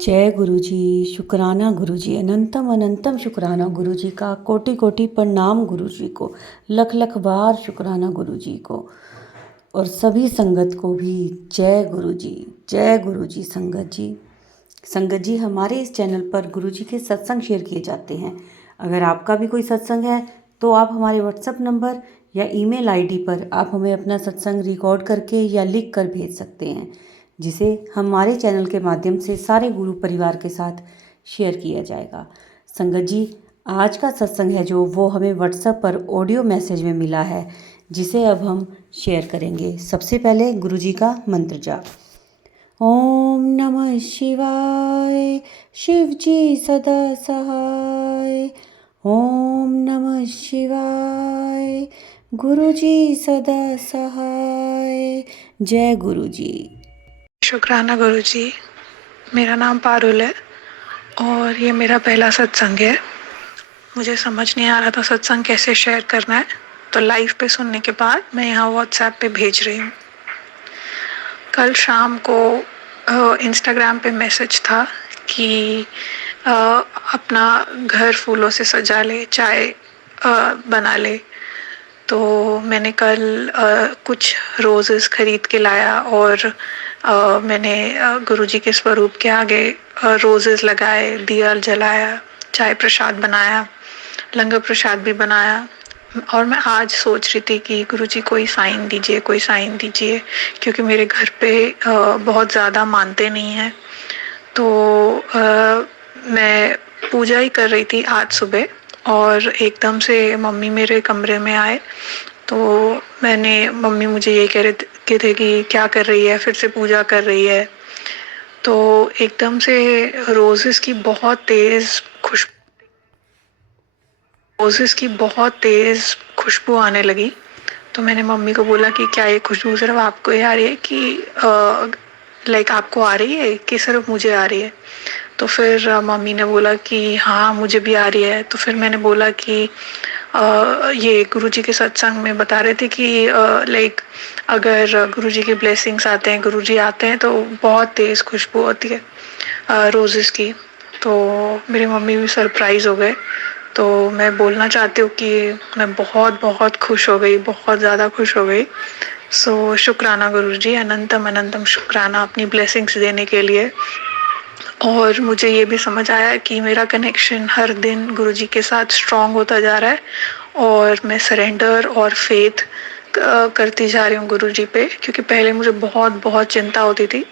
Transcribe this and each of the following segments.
जय गुरु जी। शुक्राना गुरु जी, अनंतम अनंतम शुक्राना गुरु जी का, कोटि कोटि प्रणाम गुरु जी को, लख लख बार शुक्राना गुरु जी को। और सभी संगत को भी जय गुरु जी। जय गुरु जी। संगत जी, संगत जी, हमारे इस चैनल पर गुरु जी के सत्संग शेयर किए जाते हैं। अगर आपका भी कोई सत्संग है तो आप हमारे व्हाट्सएप नंबर या ईमेल आईडी पर आप हमें अपना सत्संग रिकॉर्ड करके या लिख कर भेज सकते हैं, जिसे हमारे चैनल के माध्यम से सारे गुरु परिवार के साथ शेयर किया जाएगा। संगत जी, आज का सत्संग है जो वो हमें व्हाट्सएप पर ऑडियो मैसेज में मिला है, जिसे अब हम शेयर करेंगे। सबसे पहले गुरु जी का मंत्र जाप। ओम नमः शिवाय, शिव जी सदा सहाय। ओम नमः शिवाय, गुरु जी सदा सहाय। जय गुरु जी। शुक्राना गुरु जी। मेरा नाम पारुल है और ये मेरा पहला सत्संग है। मुझे समझ नहीं आ रहा था सत्संग कैसे शेयर करना है, तो लाइव पे सुनने के बाद मैं यहाँ व्हाट्सएप पे भेज रही हूँ। कल शाम को इंस्टाग्राम पे मैसेज था कि अपना घर फूलों से सजा ले, चाय बना ले। तो मैंने कल कुछ रोजेस खरीद के लाया और मैंने गुरुजी के स्वरूप के आगे रोजेस लगाए, दिया जलाया, चाय प्रसाद बनाया, लंगर प्रसाद भी बनाया। और मैं आज सोच रही थी कि गुरुजी कोई साइन दीजिए, कोई साइन दीजिए, क्योंकि मेरे घर पे बहुत ज़्यादा मानते नहीं हैं। तो मैं पूजा ही कर रही थी आज सुबह और एकदम से मम्मी मेरे कमरे में आए। तो मम्मी मुझे ये कह रहे थे कि क्या कर रही है, फिर से पूजा कर रही है। तो एकदम से रोजेस की बहुत तेज खुशबू रोजेस की बहुत तेज खुशबू आने लगी। तो मैंने मम्मी को बोला कि क्या ये खुशबू सिर्फ आपको ही आ रही है कि लाइक आपको आ रही है कि सिर्फ मुझे आ रही है। तो फिर मम्मी ने बोला कि हाँ मुझे भी आ रही है। तो फिर मैंने बोला कि ये गुरुजी के सत्संग में बता रहे थे कि लाइक अगर गुरुजी के ब्लेसिंग्स आते हैं, गुरुजी आते हैं तो बहुत तेज खुशबू होती है रोजेस की। तो मेरी मम्मी भी सरप्राइज हो गए। तो मैं बोलना चाहती हूँ कि मैं बहुत बहुत खुश हो गई, बहुत ज़्यादा खुश हो गई। सो शुक्राना गुरुजी, अनंतम अनंतम शुक्राना अपनी ब्लेसिंग्स देने के लिए। और मुझे ये भी समझ आया कि मेरा कनेक्शन हर दिन गुरुजी के साथ स्ट्रांग होता जा रहा है और मैं सरेंडर और फेथ करती जा रही हूँ गुरुजी पे, क्योंकि पहले मुझे बहुत बहुत चिंता होती थी।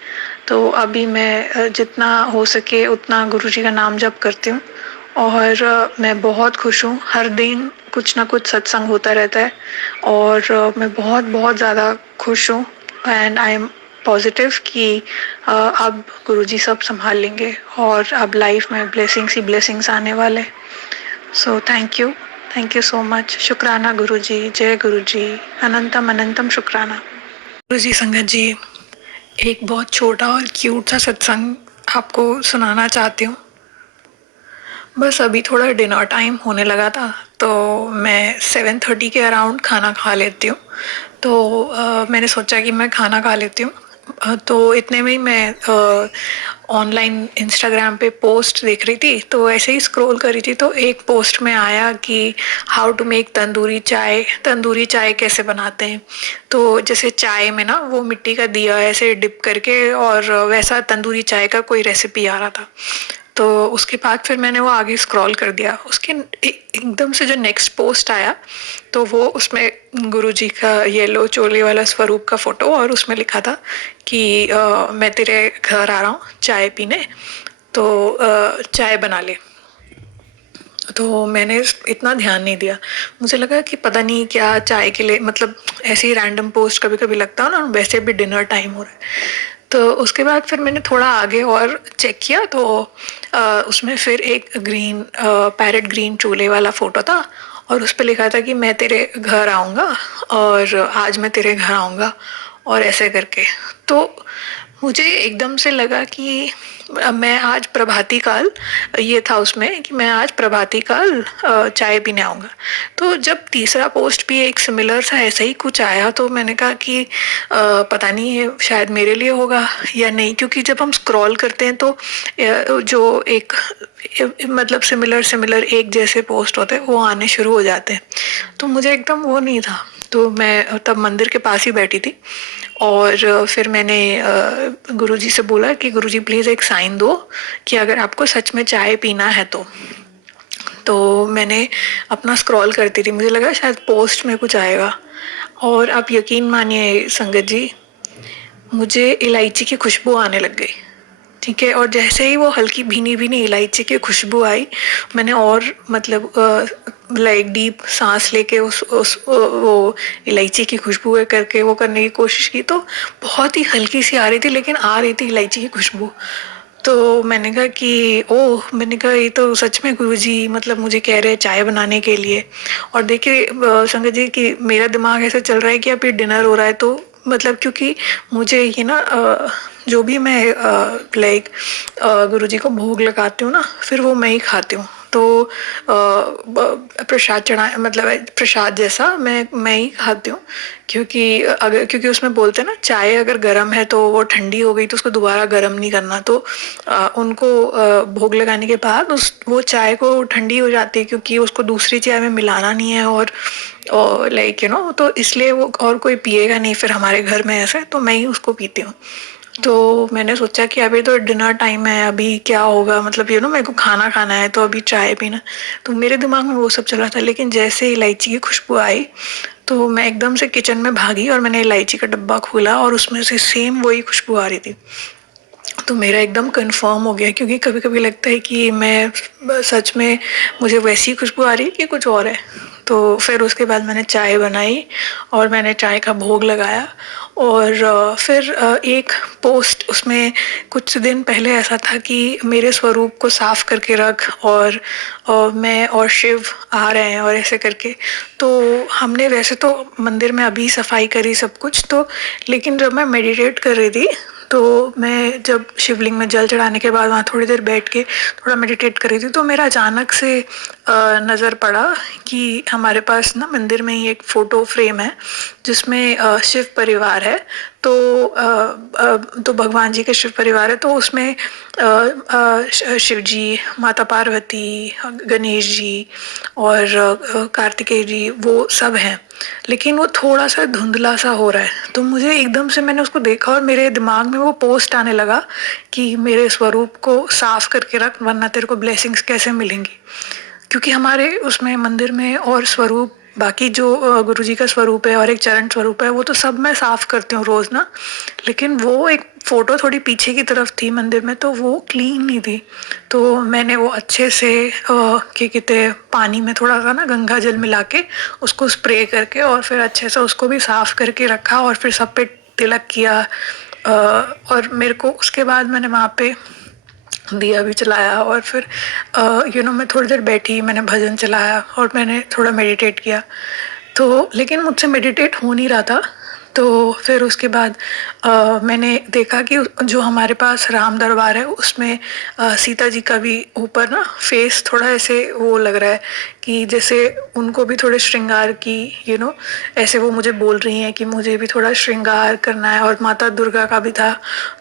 तो अभी मैं जितना हो सके उतना गुरुजी का नाम जप करती हूँ और मैं बहुत खुश हूँ। हर दिन कुछ ना कुछ सत्संग होता रहता है और मैं बहुत बहुत ज़्यादा खुश हूँ एंड आई एम पॉजिटिव कि अब गुरुजी सब संभाल लेंगे और अब लाइफ में ब्लेसिंग्स ही ब्लेसिंग्स आने वाले। So thank you so much. शुक्राना गुरुजी, जय गुरुजी, अनंतम अनंतम शुक्राना। गुरुजी, संगत जी, एक बहुत छोटा और क्यूट सा सत्संग आपको सुनाना चाहती हूँ। बस अभी थोड़ा डिनर टाइम होने लगा था तो मैं 7:30 के अराउंड खाना खा लेती हूँ। तो मैंने सोचा कि मैं खाना खा लेती हूँ। तो इतने में ही मैं ऑनलाइन इंस्टाग्राम पे पोस्ट देख रही थी, तो ऐसे ही स्क्रॉल कर रही थी तो एक पोस्ट में आया कि हाउ टू मेक तंदूरी चाय कैसे बनाते हैं। तो जैसे चाय में ना वो मिट्टी का दिया ऐसे डिप करके, और वैसा तंदूरी चाय का कोई रेसिपी आ रहा था। तो उसके बाद फिर मैंने वो आगे स्क्रॉल कर दिया। उसके एकदम से जो नेक्स्ट पोस्ट आया तो वो उसमें गुरुजी का येलो चोली वाला स्वरूप का फोटो, और उसमें लिखा था कि मैं तेरे घर आ रहा हूँ चाय पीने, तो चाय बना ले। तो मैंने इतना ध्यान नहीं दिया। मुझे लगा कि पता नहीं क्या चाय के लिए, मतलब ऐसे ही रैंडम पोस्ट कभी कभी लगता है ना, वैसे भी डिनर टाइम हो रहा है। तो उसके बाद फिर मैंने थोड़ा आगे और चेक किया तो उसमें फिर एक पैरेट ग्रीन चूल्हे वाला फोटो था और उस पर लिखा था कि मैं तेरे घर आऊँगा और आज मैं तेरे घर आऊँगा और ऐसे करके। तो मुझे एकदम से लगा कि मैं आज प्रभाती काल, ये था उसमें कि मैं आज प्रभाती काल चाय पीने आऊँगा। तो जब तीसरा पोस्ट भी एक सिमिलर सा ऐसा ही कुछ आया तो मैंने कहा कि पता नहीं ये शायद मेरे लिए होगा या नहीं, क्योंकि जब हम स्क्रॉल करते हैं तो जो एक मतलब सिमिलर सिमिलर एक जैसे पोस्ट होते हैं वो आने शुरू हो जाते हैं। तो मुझे एकदम वो नहीं था। तो मैं तब मंदिर के पास ही बैठी थी और फिर मैंने गुरुजी से बोला कि गुरुजी प्लीज़ एक साइन दो कि अगर आपको सच में चाय पीना है तो मैंने अपना स्क्रॉल करती थी, मुझे लगा शायद पोस्ट में कुछ आएगा। और आप यकीन मानिए संगत जी, मुझे इलायची की खुशबू आने लग गई। ठीक है, और जैसे ही वो हल्की भीनी भीनी इलायची की खुशबू आई, मैंने और मतलब लाइक डीप सांस लेके उस वो इलायची की खुशबू करके वो करने की कोशिश की, तो बहुत ही हल्की सी आ रही थी लेकिन आ रही थी इलायची की खुशबू। तो मैंने कहा कि ओह, मैंने कहा ये तो सच में गुरुजी मतलब मुझे कह रहे हैं चाय बनाने के लिए। और देखिए संगत जी कि मेरा दिमाग ऐसे चल रहा है कि अब ये डिनर हो रहा है तो मतलब क्योंकि मुझे ये ना जो भी मैं लाइक गुरुजी को भोग लगाती हूँ ना फिर वो मैं ही खाती हूँ। तो प्रसाद चढ़ा मतलब प्रसाद जैसा मैं ही खाती हूँ, क्योंकि उसमें बोलते हैं ना चाय अगर गर्म है तो वो ठंडी हो गई तो उसको दोबारा गर्म नहीं करना। तो उनको भोग लगाने के बाद उस वो चाय को ठंडी हो जाती है क्योंकि उसको दूसरी चाय में मिलाना नहीं है। और लाइक तो इसलिए वो और कोई पिएगा नहीं फिर हमारे घर में ऐसे, तो मैं ही उसको पीती हूँ। तो मैंने सोचा कि अभी तो डिनर टाइम है, अभी क्या होगा मतलब मेरे को खाना खाना है तो अभी चाय पीना। तो मेरे दिमाग में वो सब चल रहा था, लेकिन जैसे इलायची की खुशबू आई तो मैं एकदम से किचन में भागी और मैंने इलायची का डब्बा खोला और उसमें से सेम वही खुशबू आ रही थी। तो मेरा एकदम कंफर्म हो गया, क्योंकि कभी कभी लगता है कि मैं सच में मुझे वैसी खुशबू आ रही है कि कुछ और है। तो फिर उसके बाद मैंने चाय बनाई और मैंने चाय का भोग लगाया। और फिर एक पोस्ट उसमें कुछ दिन पहले ऐसा था कि मेरे स्वरूप को साफ करके रख और मैं और शिव आ रहे हैं और ऐसे करके। तो हमने वैसे तो मंदिर में अभी सफाई करी सब कुछ तो, लेकिन जब मैं मेडिटेट कर रही थी तो मैं जब शिवलिंग में जल चढ़ाने के बाद वहाँ थोड़ी देर बैठ के थोड़ा मेडिटेट कर रही थी तो मेरा अचानक से नज़र पड़ा कि हमारे पास ना मंदिर में ही एक फ़ोटो फ्रेम है जिसमें शिव परिवार है। तो तो भगवान जी के शिव परिवार है, तो उसमें शिव जी, माता पार्वती, गणेश जी और कार्तिकेय जी वो सब हैं। लेकिन वो थोड़ा सा धुंधला सा हो रहा है, तो मुझे एकदम से मैंने उसको देखा और मेरे दिमाग में वो पोस्ट आने लगा कि मेरे स्वरूप को साफ करके रख वरना तेरे को ब्लेसिंग्स कैसे मिलेंगी। क्योंकि हमारे उसमें मंदिर में और स्वरूप बाकी जो गुरु जी का स्वरूप है और एक चरण स्वरूप है वो तो सब मैं साफ करती हूँ रोज ना, लेकिन वो एक फोटो थोड़ी पीछे की तरफ थी मंदिर में तो वो क्लीन नहीं थी। तो मैंने वो अच्छे से क्या कहते हैं पानी में थोड़ा सा ना गंगा जल मिला के उसको स्प्रे करके और फिर अच्छे से उसको भी साफ करके रखा और फिर सब पे तिलक किया। और मेरे को उसके बाद मैंने वहाँ पे दिया भी चलाया और फिर मैं थोड़ी देर बैठी, मैंने भजन चलाया और मैंने थोड़ा मेडिटेट किया। तो लेकिन मुझसे मेडिटेट हो नहीं रहा था। तो फिर उसके बाद मैंने देखा कि जो हमारे पास राम दरबार है उसमें सीता जी का भी ऊपर ना फेस थोड़ा ऐसे वो लग रहा है कि जैसे उनको भी थोड़े श्रृंगार की ऐसे वो मुझे बोल रही हैं कि मुझे भी थोड़ा श्रृंगार करना है। और माता दुर्गा का भी था,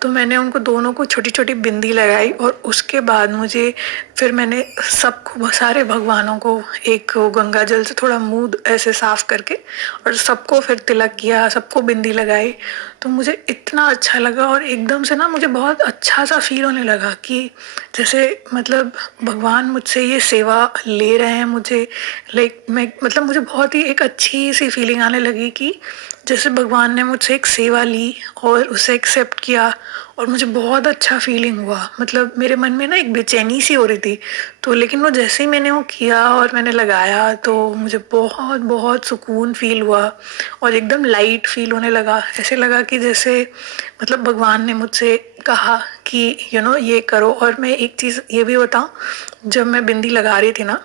तो मैंने उनको दोनों को छोटी छोटी बिंदी लगाई और उसके बाद मुझे फिर मैंने सबको सारे भगवानों को एक गंगा जल से थोड़ा मुंह ऐसे साफ करके और सबको फिर तिलक किया, सबको बिंदी लगाई। तो मुझे इतना अच्छा लगा और एकदम से ना मुझे बहुत अच्छा सा फील होने लगा कि जैसे मतलब भगवान मुझसे ये सेवा ले रहे हैं मुझे, लाइक मैं मतलब मुझे बहुत ही एक अच्छी सी फीलिंग आने लगी कि जैसे भगवान ने मुझसे एक सेवा ली और उसे एक्सेप्ट किया और मुझे बहुत अच्छा फीलिंग हुआ। मतलब मेरे मन में ना एक बेचैनी सी हो रही थी, तो लेकिन वो जैसे ही मैंने वो किया और मैंने लगाया तो मुझे बहुत बहुत सुकून फील हुआ और एकदम लाइट फील होने लगा। ऐसे लगा कि जैसे मतलब भगवान ने मुझसे कहा कि ये करो। और मैं एक चीज़ ये भी बताऊँ, जब मैं बिंदी लगा रही थी ना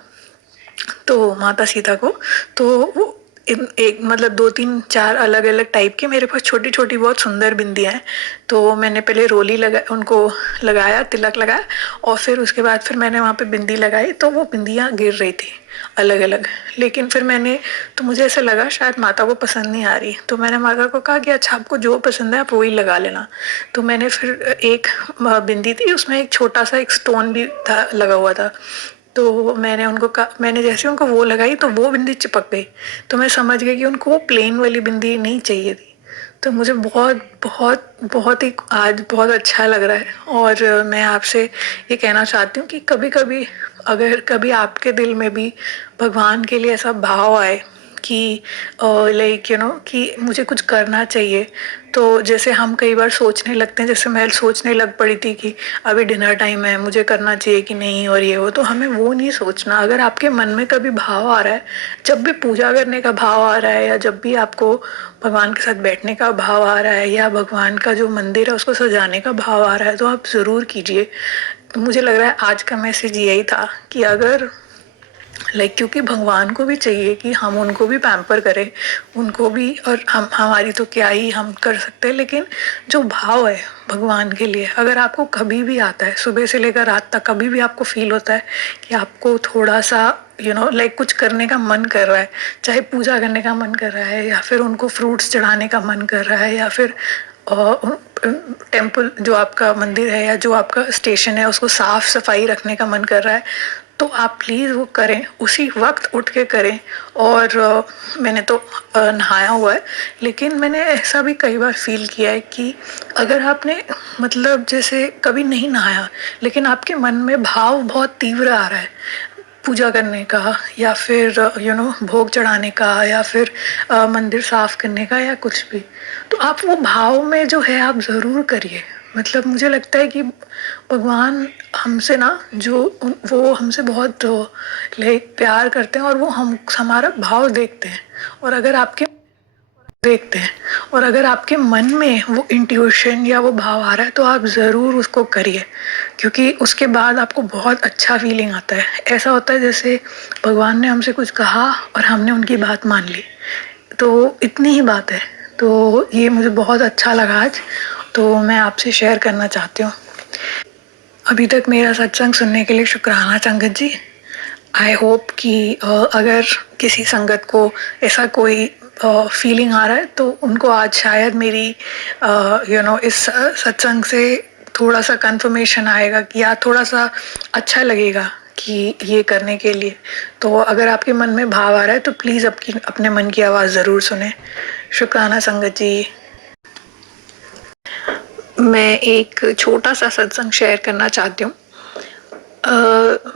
तो माता सीता को, तो वो एक मतलब 2-3-4 अलग-अलग टाइप के मेरे पास छोटी-छोटी बहुत सुंदर बिंदियाँ हैं। तो मैंने पहले रोली उनको लगाया, तिलक लगाया और फिर उसके बाद फिर मैंने वहाँ पे बिंदी लगाई, तो वो बिंदियाँ गिर रही थी अलग-अलग। लेकिन फिर तो मुझे ऐसा लगा शायद माता को पसंद नहीं आ रही, तो मैंने माता को कहा कि अच्छा आपको जो पसंद है आप वही लगा लेना। तो मैंने फिर एक बिंदी थी, उसमें एक छोटा-सा एक स्टोन भी था लगा हुआ था। तो मैंने जैसे उनको वो लगाई तो वो बिंदी चिपक गई। तो मैं समझ गई कि उनको वो प्लेन वाली बिंदी नहीं चाहिए थी। तो मुझे बहुत बहुत बहुत ही आज बहुत अच्छा लग रहा है। और मैं आपसे ये कहना चाहती हूँ कि कभी कभी अगर कभी आपके दिल में भी भगवान के लिए ऐसा भाव आए कि लाइक कि मुझे कुछ करना चाहिए, तो जैसे हम कई बार सोचने लगते हैं, जैसे मैं सोचने लग पड़ी थी कि अभी डिनर टाइम है, मुझे करना चाहिए कि नहीं और ये हो, तो हमें वो नहीं सोचना। अगर आपके मन में कभी भाव आ रहा है, जब भी पूजा करने का भाव आ रहा है या जब भी आपको भगवान के साथ बैठने का भाव आ रहा है या भगवान का जो मंदिर है उसको सजाने का भाव आ रहा है, तो आप ज़रूर कीजिए। तो मुझे लग रहा है आज का मैसेज यही था कि अगर क्योंकि भगवान को भी चाहिए कि हम उनको भी पैम्पर करें, उनको भी, और हम हमारी तो क्या ही हम कर सकते हैं, लेकिन जो भाव है भगवान के लिए अगर आपको कभी भी आता है, सुबह से लेकर रात तक कभी भी आपको फील होता है कि आपको थोड़ा सा कुछ करने का मन कर रहा है, चाहे पूजा करने का मन कर रहा है या फिर उनको फ्रूट्स चढ़ाने का मन कर रहा है या फिर टेम्पल जो आपका मंदिर है या जो आपका स्टेशन है उसको साफ सफाई रखने का मन कर रहा है, तो आप प्लीज़ वो करें, उसी वक्त उठ के करें। और मैंने तो नहाया हुआ है, लेकिन मैंने ऐसा भी कई बार फील किया है कि अगर आपने मतलब जैसे कभी नहीं नहाया लेकिन आपके मन में भाव बहुत तीव्र आ रहा है पूजा करने का या फिर भोग चढ़ाने का या फिर मंदिर साफ करने का या कुछ भी, तो आप वो भाव में जो है आप ज़रूर करिए। मतलब मुझे लगता है कि भगवान हमसे ना वो हमसे बहुत प्यार करते हैं और वो हम हमारा भाव देखते हैं। और अगर आपके देखते हैं और अगर आपके मन में वो इंट्यूशन या वो भाव आ रहा है तो आप ज़रूर उसको करिए, क्योंकि उसके बाद आपको बहुत अच्छा फीलिंग आता है। ऐसा होता है जैसे भगवान ने हमसे कुछ कहा और हमने उनकी बात मान ली, तो इतनी ही बात है। तो ये मुझे बहुत अच्छा लगा आज, तो मैं आपसे शेयर करना चाहती हूँ। अभी तक मेरा सत्संग सुनने के लिए शुक्राना संगत जी। आई होप कि अगर किसी संगत को ऐसा कोई फीलिंग आ रहा है तो उनको आज शायद मेरी इस सत्संग से थोड़ा सा कंफर्मेशन आएगा कि या थोड़ा सा अच्छा लगेगा कि ये करने के लिए। तो अगर आपके मन में भाव आ रहा है तो प्लीज़ अपने मन की आवाज़ ज़रूर सुने। शुक्राना संगत जी। मैं एक छोटा सा सत्संग शेयर करना चाहती हूँ।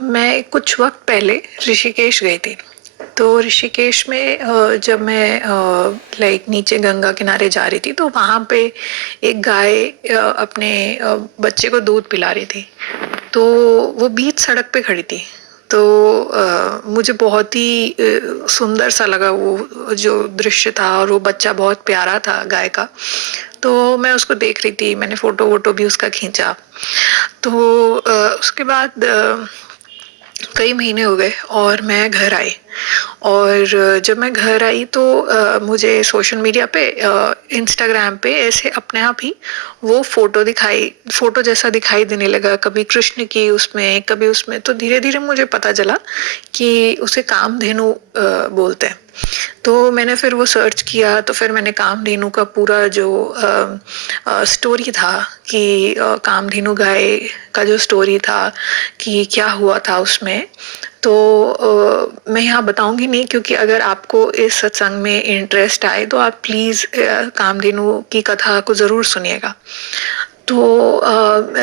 मैं कुछ वक्त पहले ऋषिकेश गई थी। तो ऋषिकेश में जब मैं नीचे गंगा किनारे जा रही थी तो वहाँ पे एक गाय अपने बच्चे को दूध पिला रही थी। तो वो बीच सड़क पे खड़ी थी। तो मुझे बहुत ही सुंदर सा लगा वो जो दृश्य था, और वो बच्चा बहुत प्यारा था गाय का। तो मैं उसको देख रही थी, मैंने फोटो वोटो भी उसका खींचा। तो उसके बाद कई महीने हो गए और मैं घर आई। और जब मैं घर आई तो मुझे सोशल मीडिया पे इंस्टाग्राम पे ऐसे अपने आप ही वो फोटो जैसा दिखाई देने लगा, कभी कृष्ण की उसमें कभी उसमें। तो धीरे धीरे मुझे पता चला कि उसे कामधेनु बोलते हैं। तो मैंने फिर वो सर्च किया, तो फिर मैंने कामधेनु का पूरा जो स्टोरी था कि कामधेनु गाय का जो स्टोरी था कि क्या हुआ था उसमें, तो मैं यहाँ बताऊंगी नहीं, क्योंकि अगर आपको इस सत्संग में इंटरेस्ट आए तो आप प्लीज़ कामधेनु की कथा को ज़रूर सुनिएगा। तो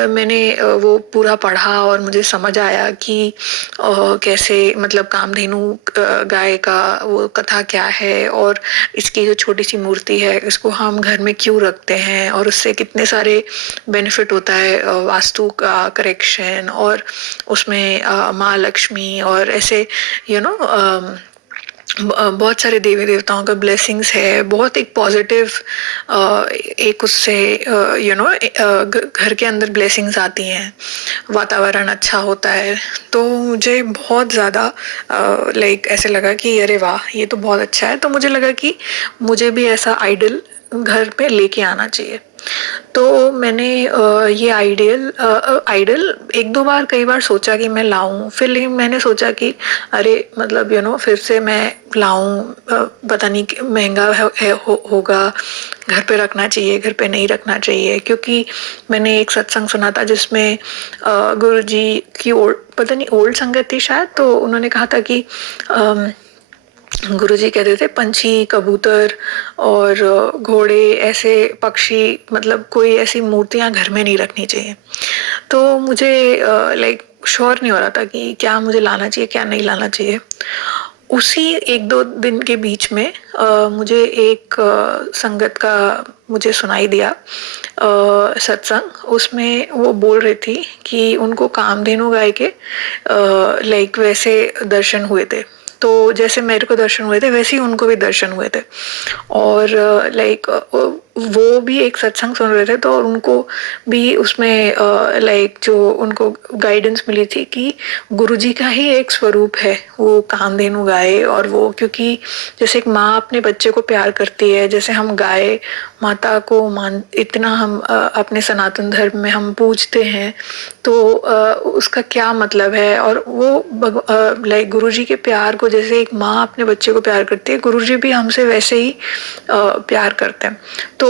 मैंने वो पूरा पढ़ा और मुझे समझ आया कि कैसे मतलब कामधेनु गाय का वो कथा क्या है, और इसकी जो छोटी सी मूर्ति है इसको हम घर में क्यों रखते हैं, और उससे कितने सारे बेनिफिट होता है, वास्तु का करेक्शन, और उसमें माँ लक्ष्मी और ऐसे यू नो बहुत सारे देवी देवताओं का ब्लेसिंग्स है, बहुत एक पॉजिटिव एक उससे घर के अंदर ब्लेसिंग्स आती हैं, वातावरण अच्छा होता है। तो मुझे बहुत ज़्यादा लाइक ऐसे लगा कि अरे वाह, ये तो बहुत अच्छा है। तो मुझे लगा कि मुझे भी ऐसा आइडल घर पे लेके आना चाहिए। तो मैंने ये आइडल एक दो बार कई बार सोचा कि मैं लाऊं, फिर लेकिन मैंने सोचा कि अरे मतलब फिर से मैं लाऊं, पता नहीं महंगा होगा, घर पे रखना चाहिए, घर पे नहीं रखना चाहिए। क्योंकि मैंने एक सत्संग सुना था जिसमें गुरुजी की पता नहीं ओल्ड संगत थी शायद, तो उन्होंने कहा था कि गुरुजी कहते थे पंछी, कबूतर और घोड़े, ऐसे पक्षी, मतलब कोई ऐसी मूर्तियां घर में नहीं रखनी चाहिए। तो मुझे लाइक श्योर नहीं हो रहा था कि क्या मुझे लाना चाहिए, क्या नहीं लाना चाहिए। उसी एक दो दिन के बीच में मुझे एक संगत का मुझे सुनाई दिया सत्संग। उसमें वो बोल रही थी कि उनको कामधेनु गाय के लाइक वैसे दर्शन हुए थे। तो जैसे मेरे को दर्शन हुए थे वैसे ही उनको भी दर्शन हुए थे। और लाइक वो भी एक सत्संग सुन रहे थे, तो उनको भी उसमें लाइक जो उनको गाइडेंस मिली थी कि गुरुजी का ही एक स्वरूप है वो कामधेनु गाय। और वो क्योंकि जैसे एक माँ अपने बच्चे को प्यार करती है, जैसे हम गाय माता को मान इतना हम अपने सनातन धर्म में हम पूजते हैं, तो उसका क्या मतलब है। और वो लाइक गुरुजी के प्यार को जैसे एक माँ अपने बच्चे को प्यार करती है, गुरुजी भी हमसे वैसे ही प्यार करते हैं। तो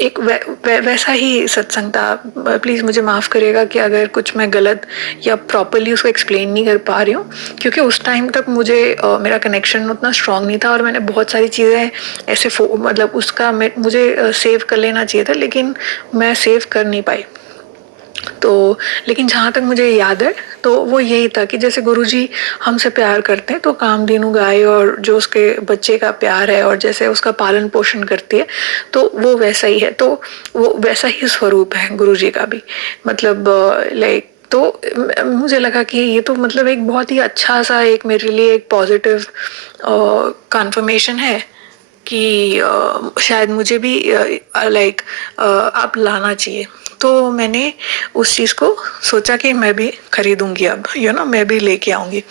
एक वैसा ही सत्संग था। प्लीज़ मुझे माफ़ करिएगा कि अगर कुछ मैं गलत या प्रॉपरली उसको एक्सप्लेन नहीं कर पा रही हूँ, क्योंकि उस टाइम तक मुझे मेरा कनेक्शन उतना स्ट्रांग नहीं था और मैंने बहुत सारी चीज़ें ऐसे मतलब उसका मुझे सेव कर लेना चाहिए था, लेकिन मैं सेव कर नहीं पाई। तो लेकिन जहाँ तक मुझे याद है तो वो यही था कि जैसे गुरुजी हमसे प्यार करते हैं, तो कामधेनु गाय और जो उसके बच्चे का प्यार है और जैसे उसका पालन पोषण करती है, तो वो वैसा ही है। तो वो वैसा ही स्वरूप है गुरुजी का भी, मतलब लाइक। तो मुझे लगा कि ये तो मतलब एक बहुत ही अच्छा सा एक मेरे लिए एक पॉजिटिव कन्फर्मेशन है कि शायद मुझे भी लाइक आप लाना चाहिए। तो मैंने उस चीज़ को सोचा कि मैं भी खरीदूंगी, अब मैं भी लेके आऊंगी।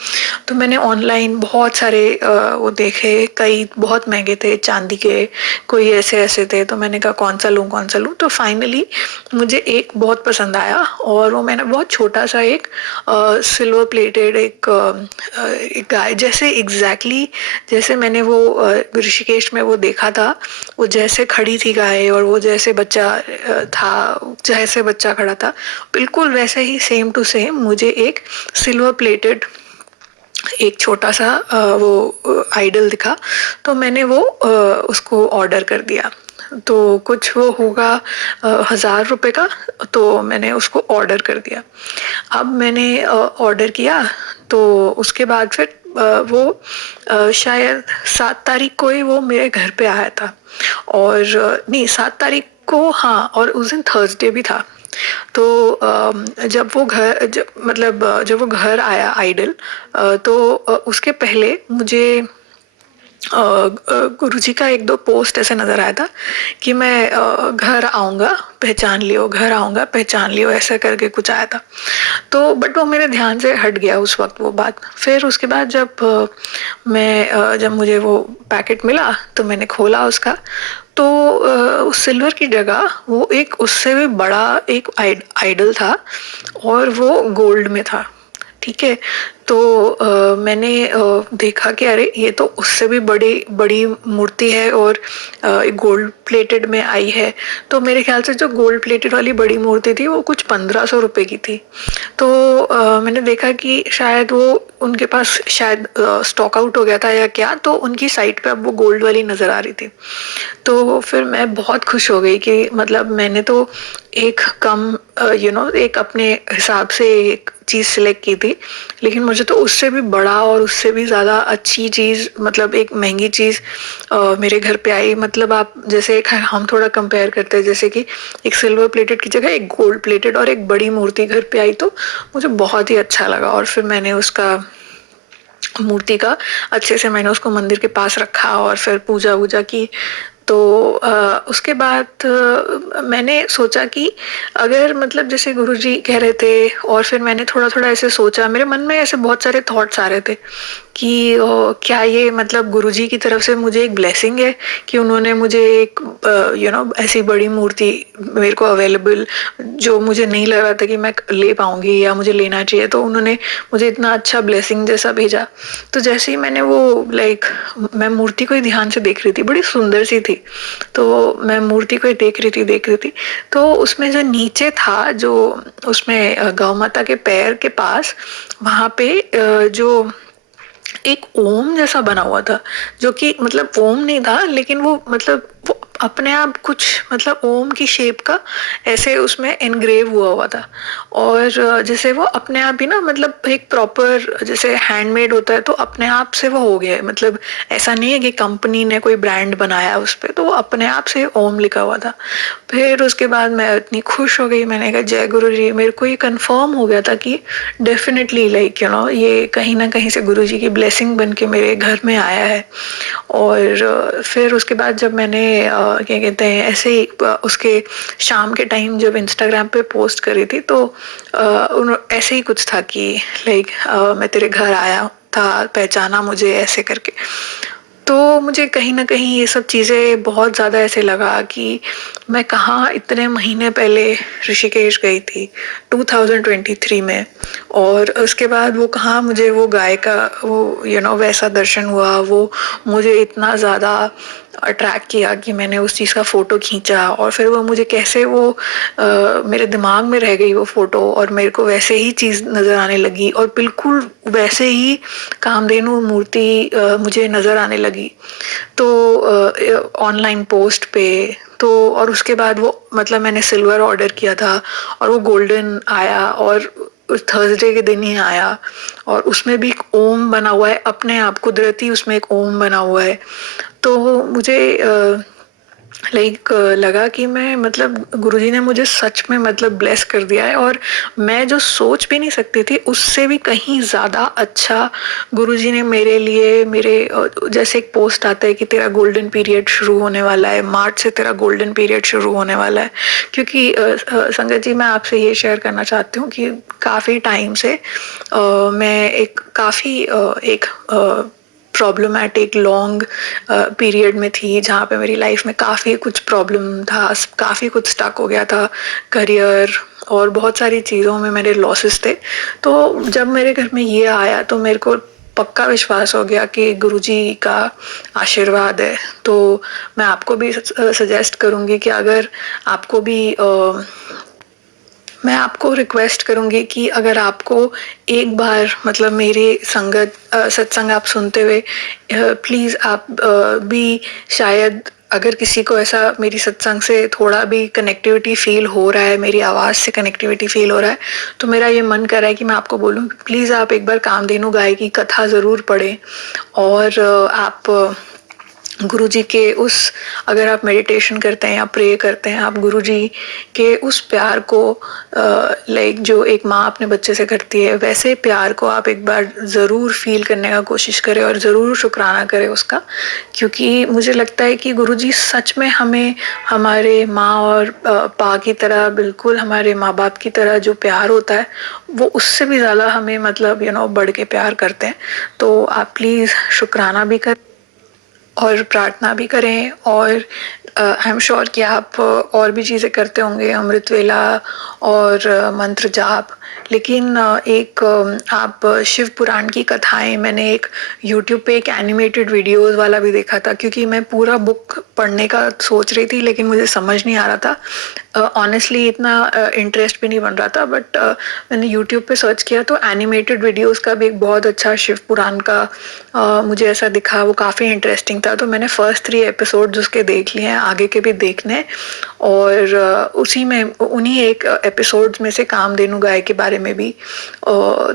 तो मैंने ऑनलाइन बहुत सारे वो देखे, कई बहुत महंगे थे चांदी के, कोई ऐसे ऐसे थे। तो मैंने कहा कौन सा लूँ कौन सा लूँ। तो फाइनली मुझे एक बहुत पसंद आया और वो मैंने बहुत छोटा सा एक सिल्वर प्लेटेड एक गाय, जैसे एग्जैक्टली जैसे मैंने वो ऋषिकेश में वो देखा था, वो जैसे खड़ी थी गाय और वो जैसे बच्चा था, जैसे बच्चा खड़ा था, बिल्कुल वैसे ही सेम टू सेम मुझे एक सिल्वर प्लेटेड एक छोटा सा वो आइडल दिखा। तो मैंने वो उसको ऑर्डर कर दिया। तो कुछ वो होगा 1,000 रुपए का। तो मैंने उसको ऑर्डर कर दिया। अब मैंने ऑर्डर किया, तो उसके बाद फिर वो शायद 7 तारीख को ही वो मेरे घर पे आया था। और नहीं, 7 तारीख को, हाँ, और उस दिन थर्सडे भी था। तो जब वो घर जब वो घर आया आइडल, तो उसके पहले मुझे गुरुजी का एक दो पोस्ट ऐसे नजर आया था कि मैं घर आऊंगा पहचान लियो, घर आऊंगा पहचान लियो, ऐसा करके कुछ आया था। तो बट वो मेरे ध्यान से हट गया उस वक्त वो बात। फिर उसके बाद जब मुझे वो पैकेट मिला तो मैंने खोला उसका। तो उस सिल्वर की जगह वो एक उससे भी बड़ा एक आइडल था और वो गोल्ड में था। ठीक है। तो मैंने देखा कि अरे ये तो उससे भी बड़ी बड़ी मूर्ति है और गोल्ड प्लेटेड में आई है। तो मेरे ख्याल से जो गोल्ड प्लेटेड वाली बड़ी मूर्ति थी वो कुछ 1,500 रुपए की थी। तो मैंने देखा कि शायद वो उनके पास शायद स्टॉक आउट हो गया था या क्या, तो उनकी साइट पे अब वो गोल्ड वाली नज़र आ रही थी। तो फिर मैं बहुत खुश हो गई कि मतलब मैंने तो एक कम एक अपने हिसाब से एक चीज़ सिलेक्ट की थी, लेकिन मुझे तो उससे भी बड़ा और उससे भी ज़्यादा अच्छी चीज़, मतलब एक महंगी चीज़ मेरे घर पे आई। मतलब आप जैसे हम थोड़ा कंपेयर करते हैं, जैसे कि एक सिल्वर प्लेटेड की जगह एक गोल्ड प्लेटेड और एक बड़ी मूर्ति घर पे आई, तो मुझे बहुत ही अच्छा लगा। और फिर मैंने उसका मूर्ति का अच्छे से मैंने उसको मंदिर के पास रखा और फिर पूजा वूजा की। तो उसके बाद मैंने सोचा कि अगर मतलब जैसे गुरुजी कह रहे थे, और फिर मैंने थोड़ा थोड़ा ऐसे सोचा, मेरे मन में ऐसे बहुत सारे थॉट्स आ रहे थे कि क्या ये मतलब गुरुजी की तरफ से मुझे एक ब्लेसिंग है कि उन्होंने मुझे एक ऐसी बड़ी मूर्ति मेरे को अवेलेबल, जो मुझे नहीं लग रहा था कि मैं ले पाऊंगी या मुझे लेना चाहिए, तो उन्होंने मुझे इतना अच्छा ब्लेसिंग जैसा भेजा। तो जैसे ही मैंने वो लाइक मैं मूर्ति को ही ध्यान से देख रही थी, बड़ी सुंदर सी थी, तो मैं मूर्ति को ही देख रही थी। तो उसमें जो नीचे था, जो उसमें गौ माता के पैर के पास, वहां पे जो एक ओम जैसा बना हुआ था, जो कि मतलब ओम नहीं था, लेकिन वो मतलब वो अपने आप कुछ मतलब ओम की शेप का ऐसे उसमें एनग्रेव हुआ था। और जैसे वो अपने आप ही ना, मतलब एक प्रॉपर जैसे हैंडमेड होता है, तो अपने आप से वो हो गया है, मतलब ऐसा नहीं है कि कंपनी ने कोई ब्रांड बनाया उस पर, तो वो अपने आप से ओम लिखा हुआ था। फिर उसके बाद मैं इतनी खुश हो गई, मैंने कहा जय गुरु जी। मेरे को ये कंफर्म हो गया था कि डेफिनेटली लाइक ये कहीं ना कहीं से गुरु जी की ब्लेसिंग बन के मेरे घर में आया है। और फिर उसके बाद जब मैंने क्या कहते हैं ऐसे ही उसके शाम के टाइम जब इंस्टाग्राम पे पोस्ट करी थी, तो ऐसे ही कुछ था कि लाइक मैं तेरे घर आया था, पहचाना मुझे ऐसे करके। तो मुझे कहीं न कहीं ये सब चीज़ें बहुत ज़्यादा ऐसे लगा कि मैं कहाँ इतने महीने पहले ऋषिकेश गई थी 2023 में, और उसके बाद वो कहाँ मुझे वो गाय का वो वैसा दर्शन हुआ, वो मुझे इतना ज़्यादा अट्रैक्ट किया कि मैंने उस चीज़ का फ़ोटो खींचा, और फिर वो मुझे कैसे वो मेरे दिमाग में रह गई वो फ़ोटो, और मेरे को वैसे ही चीज़ नज़र आने लगी, और बिल्कुल वैसे ही कामधेनु मूर्ति मुझे नज़र आने लगी। तो ऑनलाइन पोस्ट पे, तो और उसके बाद वो मतलब मैंने सिल्वर ऑर्डर किया था, और वो गोल्डन आया, और थर्सडे के दिन ही आया, और उसमें भी एक ओम बना हुआ है अपने आप, कुदरती उसमें एक ओम बना हुआ है। तो मुझे लगा कि मैं मतलब गुरुजी ने मुझे सच में मतलब ब्लेस कर दिया है, और मैं जो सोच भी नहीं सकती थी उससे भी कहीं ज़्यादा अच्छा गुरुजी ने मेरे लिए मेरे जैसे एक पोस्ट आता है कि तेरा गोल्डन पीरियड शुरू होने वाला है, मार्च से तेरा गोल्डन पीरियड शुरू होने वाला है। क्योंकि संगत जी, मैं आपसे ये शेयर करना चाहती हूँ कि काफ़ी टाइम से मैं एक काफ़ी एक प्रॉब्लमैटिक लॉन्ग पीरियड में थी, जहाँ पे मेरी लाइफ में काफ़ी कुछ प्रॉब्लम था, काफ़ी कुछ स्टक हो गया था, करियर और बहुत सारी चीज़ों में मेरे लॉसेस थे। तो जब मेरे घर में ये आया, तो मेरे को पक्का विश्वास हो गया कि गुरुजी का आशीर्वाद है। तो मैं आपको भी सजेस्ट करूँगी कि अगर आपको भी मैं आपको रिक्वेस्ट करूँगी कि अगर आपको एक बार मतलब मेरे सत्संग आप सुनते हुए प्लीज़ आप भी शायद अगर किसी को ऐसा मेरी सत्संग से थोड़ा भी कनेक्टिविटी फील हो रहा है, मेरी आवाज़ से कनेक्टिविटी फील हो रहा है, तो मेरा ये मन कर रहा है कि मैं आपको बोलूँ प्लीज़ आप एक बार कामधेनु गाय की कथा ज़रूर पढ़ें। और आप गुरुजी के उस, अगर आप मेडिटेशन करते हैं या प्रे करते हैं, आप गुरुजी के उस प्यार को लाइक जो एक माँ अपने बच्चे से करती है, वैसे प्यार को आप एक बार ज़रूर फील करने का कोशिश करें, और ज़रूर शुक्राना करें उसका। क्योंकि मुझे लगता है कि गुरुजी सच में हमें हमारे माँ और पा की तरह, बिल्कुल हमारे माँ बाप की तरह जो प्यार होता है, वो उससे भी ज़्यादा हमें मतलब बढ़ के प्यार करते हैं। तो आप प्लीज़ शुक्राना भी करें और प्रार्थना भी करें, और आई एम श्योर कि आप और भी चीज़ें करते होंगे, अमृत वेला और मंत्र जाप। लेकिन एक आप शिव पुराण की कथाएं, मैंने एक यूट्यूब पे एक एनिमेटेड वीडियोस वाला भी देखा था, क्योंकि मैं पूरा बुक पढ़ने का सोच रही थी, लेकिन मुझे समझ नहीं आ रहा था ऑनेस्टली, इतना इंटरेस्ट भी नहीं बन रहा था। बट मैंने यूट्यूब पे सर्च किया, तो एनिमेटेड वीडियोस का भी एक बहुत अच्छा शिव पुराण का मुझे ऐसा दिखा, वो काफ़ी इंटरेस्टिंग था। तो मैंने फर्स्ट 3 एपिसोड उसके देख लिए हैं, आगे के भी देखने हैं। और उसी में उन्हीं एक एपिसोड्स में से कामधेनु गाय के बारे में भी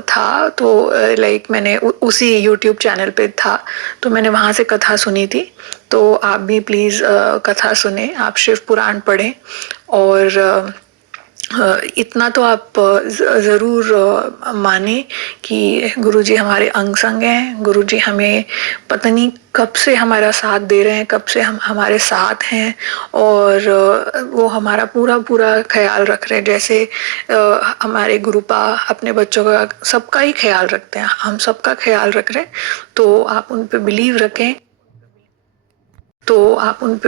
था। तो लाइक मैंने उसी यूट्यूब चैनल पे था, तो मैंने वहाँ से कथा सुनी थी। तो आप भी प्लीज़ कथा सुने, आप शिव पुराण पढ़ें, और इतना तो आप ज़रूर माने कि गुरुजी हमारे अंग संग हैं। गुरुजी हमें पता नहीं कब से हमारा साथ दे रहे हैं, कब से हम हमारे साथ हैं, और वो हमारा पूरा पूरा ख्याल रख रहे हैं। जैसे हमारे गुरुपा अपने बच्चों का सबका ही ख्याल रखते हैं, हम सबका ख्याल रख रहे हैं। तो आप उन पे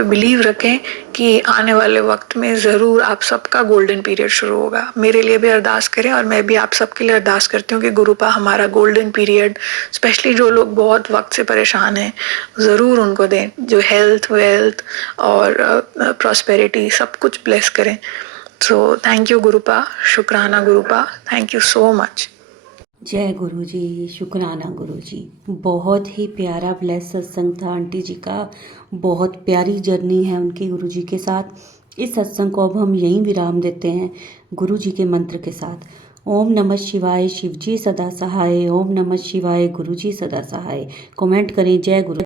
बिलीव रखें, कि आने वाले वक्त में ज़रूर आप सबका गोल्डन पीरियड शुरू होगा। मेरे लिए भी अरदास करें, और मैं भी आप सबके लिए अरदास करती हूँ कि गुरुपा हमारा गोल्डन पीरियड, स्पेशली जो लोग बहुत वक्त से परेशान हैं, ज़रूर उनको दें, जो हेल्थ वेल्थ और प्रॉस्पेरिटी सब कुछ ब्लेस करें। सो थैंक यू गुरुपा, शुक्राना गुरुपा, थैंक यू सो मच। जय गुरु जी, शुक्राना गुरु जी। बहुत ही प्यारा ब्लेस सत्संग था आंटी जी का, बहुत प्यारी जर्नी है उनकी गुरु जी के साथ। इस सत्संग को अब हम यहीं विराम देते हैं गुरु जी के मंत्र के साथ। ओम नमः शिवाय, शिव जी सदा सहाय। ओम नमः शिवाय, गुरु जी सदा सहाय। कमेंट करें जय गुरु।